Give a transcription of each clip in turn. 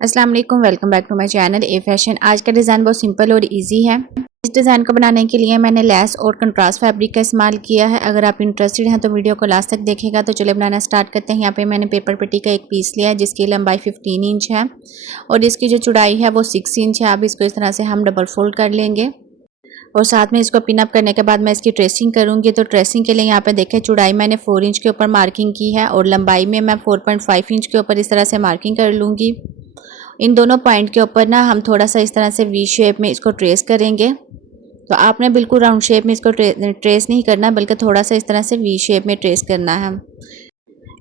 अस्सलाम वालेकुम, welcome back to my channel A fashion. आज का डिज़ाइन बहुत सिंपल और इजी है। इस डिज़ाइन को बनाने के लिए मैंने लेस और कंट्रास्ट फैब्रिक का इस्तेमाल किया है। अगर आप इंटरेस्टेड हैं तो वीडियो को लास्ट तक देखेगा। तो चलिए बनाना स्टार्ट करते हैं। यहाँ पे मैंने पेपर पट्टी का एक पीस लिया है जिसकी लंबाई 15 इंच है और इसकी जो चौड़ाई है वो 6 इंच है। अब इसको इस तरह से हम डबल फोल्ड कर लेंगे और साथ में इसको पिन अप करने के बाद मैं इसकी ट्रेसिंग करूंगी। तो ट्रेसिंग के लिए यहाँ पे देखें, चौड़ाई मैंने 4 इंच के ऊपर मार्किंग की है और लंबाई में मैं 4.5 इंच के ऊपर इस तरह से मार्किंग कर लूँगी। इन दोनों पॉइंट के ऊपर ना हम थोड़ा सा इस तरह से वी शेप में इसको ट्रेस करेंगे। तो आपने बिल्कुल राउंड शेप में इसको ट्रेस नहीं करना, बल्कि थोड़ा सा इस तरह से वी शेप में ट्रेस करना है।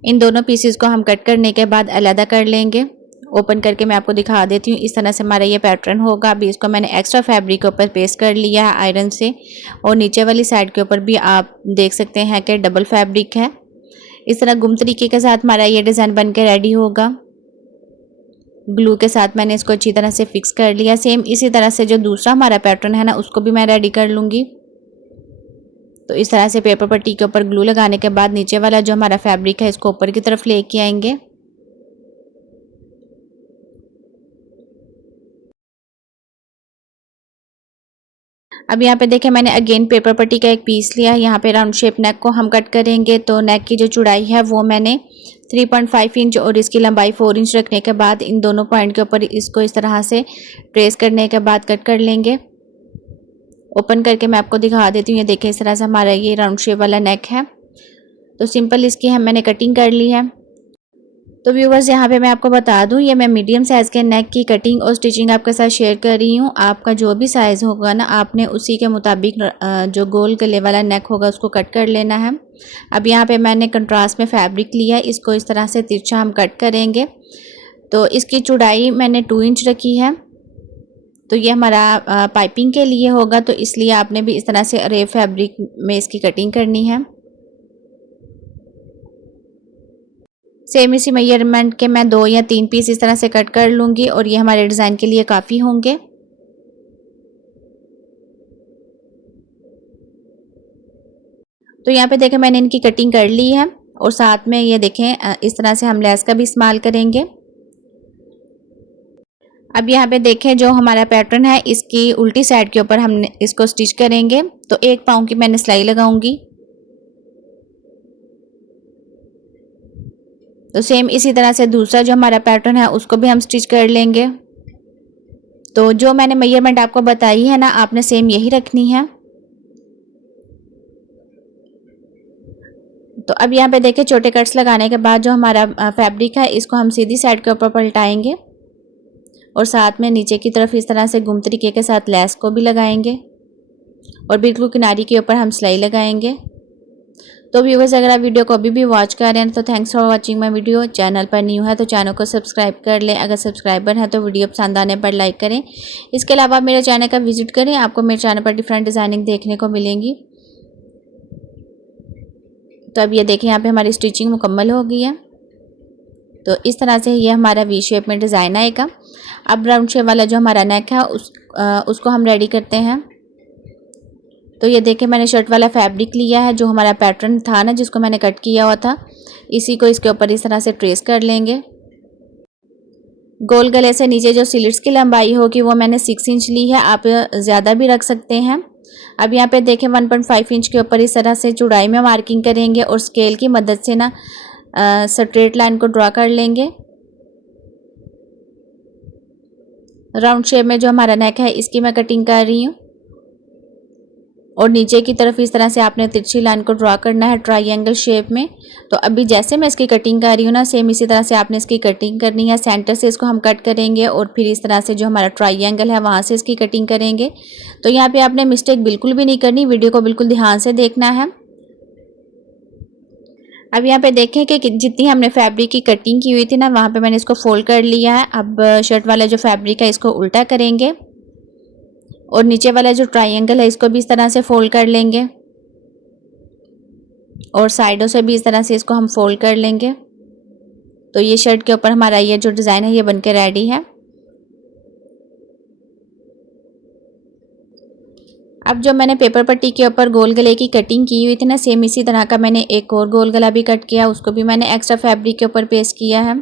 इन दोनों पीसेस को हम कट करने के बाद अलग कर लेंगे। ओपन करके मैं आपको दिखा देती हूँ। इस तरह से हमारा ये पैटर्न होगा। अभी इसको मैंने एक्स्ट्रा फैब्रिक के ऊपर पेस्ट कर लिया है आयरन से और नीचे वाली साइड के ऊपर भी आप देख सकते हैं कि डबल फैब्रिक है। इस तरह गुम तरीके के साथ हमारा ये डिज़ाइन बन के रेडी होगा। ग्लू के साथ मैंने इसको अच्छी तरह से फिक्स कर लिया। सेम इसी तरह से जो दूसरा हमारा पैटर्न है ना, उसको भी मैं रेडी कर लूँगी। तो इस तरह से पेपर पट्टी के ऊपर ग्लू लगाने के बाद नीचे वाला जो हमारा फैब्रिक है इसको ऊपर की तरफ लेके आएंगे। अब यहाँ पे देखें, मैंने अगेन पेपर पट्टी का एक पीस लिया है। यहाँ पे राउंड शेप नेक को हम कट करेंगे। तो नेक की जो चौड़ाई है वो मैंने 3.5 इंच और इसकी लंबाई 4 इंच रखने के बाद इन दोनों पॉइंट के ऊपर इसको इस तरह से ट्रेस करने के बाद कट कर लेंगे। ओपन करके मैं आपको दिखा देती हूँ। ये देखें, इस तरह से हमारा ये राउंड शेप वाला नेक है। तो सिंपल इसकी मैंने कटिंग कर ली है। तो व्यूवर्स, यहाँ पे मैं आपको बता दूँ, ये मैं मीडियम साइज़ के नेक की कटिंग और स्टिचिंग आपके साथ शेयर कर रही हूँ। आपका जो भी साइज़ होगा ना, आपने उसी के मुताबिक जो गोल गले वाला नेक होगा उसको कट कर लेना है। अब यहाँ पे मैंने कंट्रास्ट में फैब्रिक लिया है, इसको इस तरह से तिरछा हम कट करेंगे। तो इसकी चौड़ाई मैंने 2 इंच रखी है। तो ये हमारा पाइपिंग के लिए होगा, तो इसलिए आपने भी इस तरह से अरेब फैब्रिक में इसकी कटिंग करनी है। सेम इसी मेजरमेंट के मैं 2 या 3 पीस इस तरह से कट कर लूँगी और ये हमारे डिज़ाइन के लिए काफ़ी होंगे। तो यहाँ पे देखें, मैंने इनकी कटिंग कर ली है और साथ में ये देखें इस तरह से हम लेस का भी इस्तेमाल करेंगे। अब यहाँ पे देखें, जो हमारा पैटर्न है इसकी उल्टी साइड के ऊपर हम इसको स्टिच करेंगे। तो 1 पाँव की मैंने सिलाई लगाऊंगी। तो सेम इसी तरह से दूसरा जो हमारा पैटर्न है उसको भी हम स्टिच कर लेंगे। तो जो मैंने मेजरमेंट आपको बताई है ना, आपने सेम यही रखनी है। तो अब यहाँ पे देखिए, छोटे कट्स लगाने के बाद जो हमारा फैब्रिक है इसको हम सीधी साइड के ऊपर पलटाएंगे और साथ में नीचे की तरफ इस तरह से गुम तरीके के साथ लेस को भी लगाएंगे और बिल्कुल किनारी के ऊपर हम सिलाई लगाएंगे। तो व्यूअर्स, अगर आप वीडियो को अभी भी वॉच कर रहे हैं तो thanks for watching my video. Channel पर न्यू है तो चैनल को सब्सक्राइब कर लें। अगर सब्सक्राइबर हैं तो वीडियो पसंद आने पर लाइक करें। इसके अलावा आप मेरे चैनल का विजिट करें, आपको मेरे चैनल पर डिफरेंट डिज़ाइनिंग देखने को मिलेंगी। तो अब ये देखें, यहाँ पे हमारी स्टिचिंग मुकम्मल हो गई है। तो इस तरह से ये हमारा वी शेप में डिज़ाइन आएगा। अब राउंड शेप वाला जो हमारा नेक है उसको हम रेडी करते हैं। तो ये देखें, मैंने शर्ट वाला फैब्रिक लिया है, जो हमारा पैटर्न था ना जिसको मैंने कट किया हुआ था, इसी को इसके ऊपर इस तरह से ट्रेस कर लेंगे। गोल गले से नीचे जो स्लिट्स की लंबाई होगी वो मैंने 6 इंच ली है, आप ज़्यादा भी रख सकते हैं। अब यहाँ पे देखें, 1.5 इंच के ऊपर इस तरह से चौड़ाई में मार्किंग करेंगे और स्केल की मदद से ना स्ट्रेट लाइन को ड्रा कर लेंगे। राउंड शेप में जो हमारा नेक है इसकी मैं कटिंग कर रही हूँ और नीचे की तरफ इस तरह से आपने तिरछी लाइन को ड्रा करना है ट्रायंगल शेप में। तो अभी जैसे मैं इसकी कटिंग कर रही हूँ ना, सेम इसी तरह से आपने इसकी कटिंग करनी है। सेंटर से इसको हम कट करेंगे और फिर इस तरह से जो हमारा ट्रायंगल है वहाँ से इसकी कटिंग करेंगे। तो यहाँ पे आपने मिस्टेक बिल्कुल भी नहीं करनी, वीडियो को बिल्कुल ध्यान से देखना है। अब यहाँ पे देखें कि जितनी हमने फैब्रिक की कटिंग की हुई थी ना, वहाँ पे मैंने इसको फोल्ड कर लिया है। अब शर्ट वाला जो फैब्रिक है इसको उल्टा करेंगे और नीचे वाला जो ट्रायंगल है इसको भी इस तरह से फोल्ड कर लेंगे और साइडों से भी इस तरह से इसको हम फोल्ड कर लेंगे। तो ये शर्ट के ऊपर हमारा ये जो डिज़ाइन है ये बनके रेडी है। अब जो मैंने पेपर पट्टी के ऊपर गोल गले की कटिंग की हुई थी ना, सेम इसी तरह का मैंने एक और गोल गला भी कट किया, उसको भी मैंने एक्स्ट्रा फैब्रिक के ऊपर पेस्ट किया है।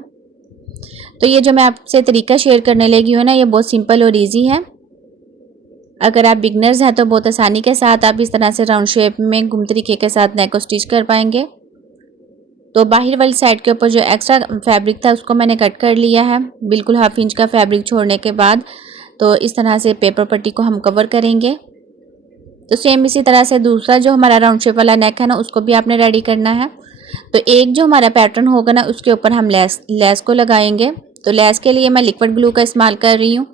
तो ये जो मैं आपसे तरीका शेयर करने लगी हूँ ना, ये बहुत सिंपल और इजी है। अगर आप बिगनर्स हैं तो बहुत आसानी के साथ आप इस तरह से राउंड शेप में घुम तरीके के साथ नेक को स्टिच कर पाएंगे। तो बाहर वाली साइड के ऊपर जो एक्स्ट्रा फैब्रिक था उसको मैंने कट कर लिया है, बिल्कुल 1/2 इंच का फैब्रिक छोड़ने के बाद। तो इस तरह से पेपर पट्टी को हम कवर करेंगे। तो सेम इसी तरह से दूसरा जो हमारा राउंड शेप वाला नेक है ना, उसको भी आपने रेडी करना है। तो एक जो हमारा पैटर्न होगा ना, उसके ऊपर हम लेस को लगाएंगे। तो लेस के लिए मैं लिक्विड ग्लू का इस्तेमाल कर रही हूँ।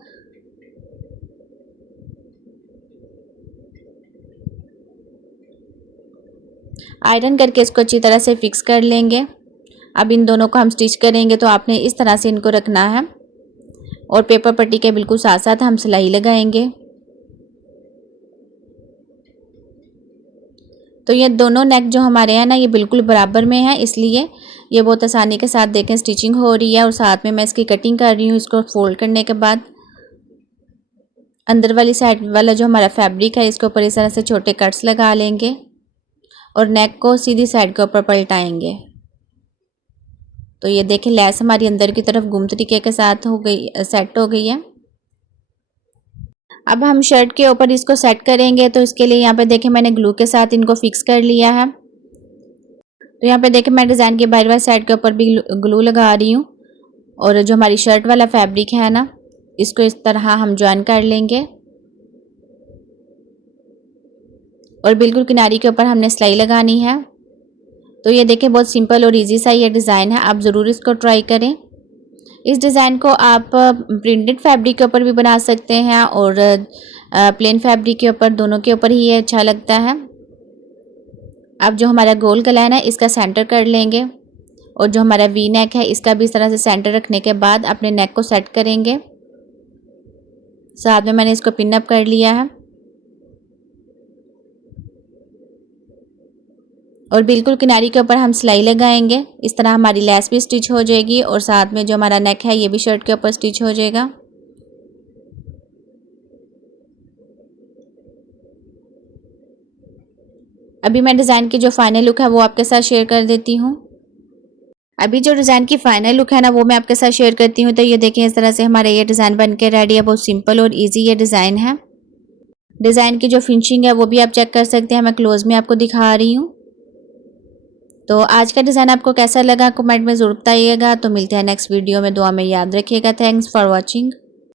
आयरन करके इसको अच्छी तरह से फिक्स कर लेंगे। अब इन दोनों को हम स्टिच करेंगे, तो आपने इस तरह से इनको रखना है और पेपर पट्टी के बिल्कुल साथ साथ हम सिलाई लगाएंगे। तो ये दोनों नेक जो हमारे हैं ना, ये बिल्कुल बराबर में है, इसलिए ये बहुत आसानी के साथ देखें स्टिचिंग हो रही है। और साथ में मैं इसकी कटिंग कर रही हूँ। इसको फोल्ड करने के बाद अंदर वाली साइड वाला जो हमारा फैब्रिक है, इसके ऊपर इस तरह से छोटे कट्स लगा लेंगे और नेक को सीधी साइड के ऊपर पलटाएंगे। तो ये देखें लेस हमारी अंदर की तरफ गुम तरीके के साथ हो गई, सेट हो गई है। अब हम शर्ट के ऊपर इसको सेट करेंगे। तो इसके लिए यहाँ पे देखें मैंने ग्लू के साथ इनको फिक्स कर लिया है। तो यहाँ पे देखें मैं डिज़ाइन के बाहर वाली साइड के ऊपर भी ग्लू लगा रही हूँ और जो हमारी शर्ट वाला फैब्रिक है ना, इसको इस तरह हम ज्वाइन कर लेंगे और बिल्कुल किनारी के ऊपर हमने सिलाई लगानी है। तो ये देखें बहुत सिंपल और इजी सा ये डिज़ाइन है, आप ज़रूर इसको ट्राई करें। इस डिज़ाइन को आप प्रिंटेड फैब्रिक के ऊपर भी बना सकते हैं और प्लेन फैब्रिक के ऊपर, दोनों के ऊपर ही ये अच्छा लगता है। अब जो हमारा गोल गला है ना, इसका सेंटर कर लेंगे और जो हमारा वी नेक है, इसका भी इस तरह से सेंटर रखने के बाद अपने नेक को सेट करेंगे। साथ में मैंने इसको पिन अप कर लिया है और बिल्कुल किनारी के ऊपर हम सिलाई लगाएंगे। इस तरह हमारी लेस भी स्टिच हो जाएगी और साथ में जो हमारा नेक है, ये भी शर्ट के ऊपर स्टिच हो जाएगा। अभी मैं डिज़ाइन की जो फाइनल लुक है वो आपके साथ शेयर कर देती हूँ। अभी जो डिज़ाइन की फाइनल लुक है ना, वो मैं आपके साथ शेयर करती हूँ। तो ये देखें इस तरह से हमारा ये डिज़ाइन बन के रेडी है। बहुत सिंपल और ईजी ये डिज़ाइन है। डिज़ाइन की जो फिनिशिंग है वो भी आप चेक कर सकते हैं, मैं क्लोज में आपको दिखा रही हूँ। तो आज का डिज़ाइन आपको कैसा लगा कमेंट में ज़रूर बताइएगा। तो मिलते हैं नेक्स्ट वीडियो में, दुआ में याद रखिएगा। Thanks for watching.